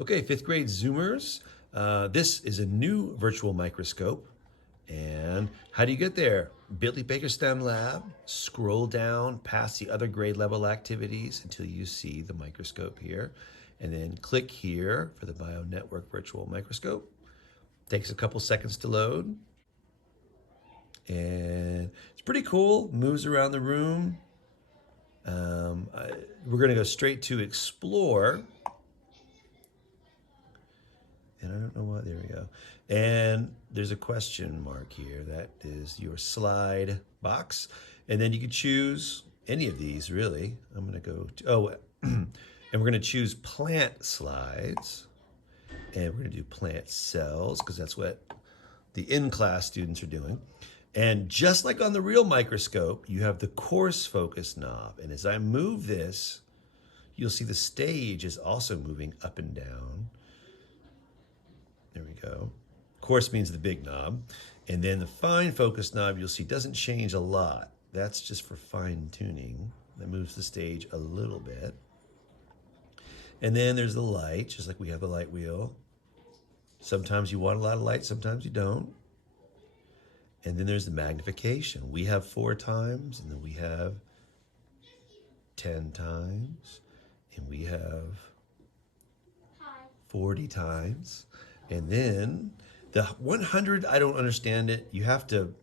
Okay, fifth grade Zoomers. This is a new virtual microscope. And how do you get there? Bentley Baker STEM Lab, scroll down past the other grade level activities until you see the microscope here. And then click here for the Bio Network Virtual Microscope. Takes a couple seconds to load. And it's pretty cool, moves around the room. We're gonna go straight to Explore. And I don't know why, there we go. And there's a question mark here. That is your slide box. And then you can choose any of these, really. I'm gonna go to, and we're gonna choose plant slides. And we're gonna do plant cells, because that's what the in-class students are doing. And just like on the real microscope, you have the coarse focus knob. And as I move this, you'll see the stage is also moving up and down. There we go. Coarse means the big knob. And then the fine focus knob, you'll see, doesn't change a lot. That's just for fine tuning. That moves the stage a little bit. And then there's the light, just like we have the light wheel. Sometimes you want a lot of light, sometimes you don't. And then there's the magnification. We have 4 times, and then we have 10 times, and we have 40 times. And then the 100, I don't understand it. You have to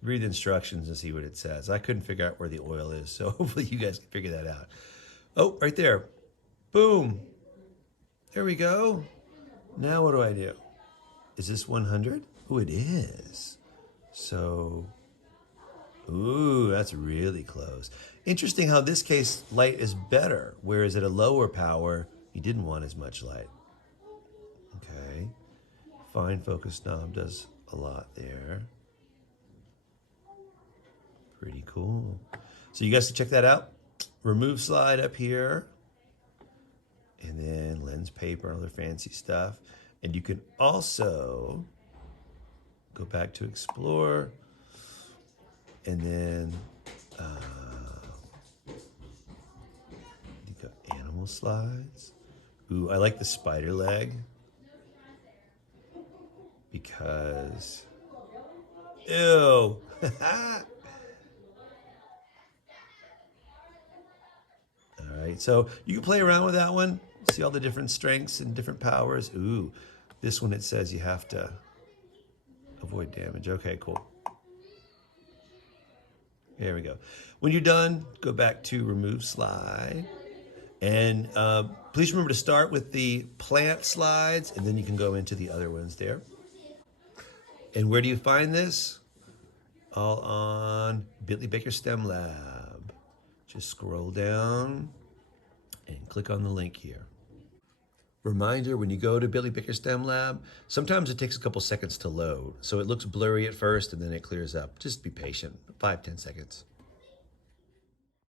read the instructions and see what it says. I couldn't figure out where the oil is, so hopefully you guys can figure that out. Oh, right there. Boom. There we go. Now what do I do? Is this 100? Oh, it is. So, ooh, that's really close. Interesting how this case light is better, whereas at a lower power, you didn't want as much light. Okay. Fine focus knob does a lot there. Pretty cool. So you guys can check that out. Remove slide up here. And then lens paper and other fancy stuff. And you can also go back to Explore. And then you got animal slides. Ooh, I like the spider leg. Because, ew. All right, so you can play around with that one. See all the different strengths and different powers. Ooh, this one it says you have to avoid damage. Okay, cool. There we go. When you're done, go back to remove slide. And please remember to start with the plant slides, and then you can go into the other ones there. And where do you find this? All on Bentley Baker STEM Lab. Just scroll down and click on the link here. Reminder, when you go to Bentley Baker STEM Lab, sometimes it takes a couple seconds to load. So it looks blurry at first and then it clears up. Just be patient, 5-10 seconds.